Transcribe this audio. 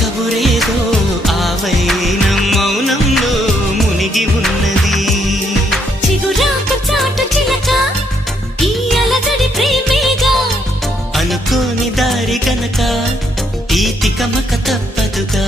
కబురేదో ఆవైనం మౌనంలో మునిగి ఉన్నది. చిగురాకు చాటు చిలక ఈ అలజడి ప్రేమేగా, అనుకోని దారి గనక ఈ తికమక తప్పదుగా.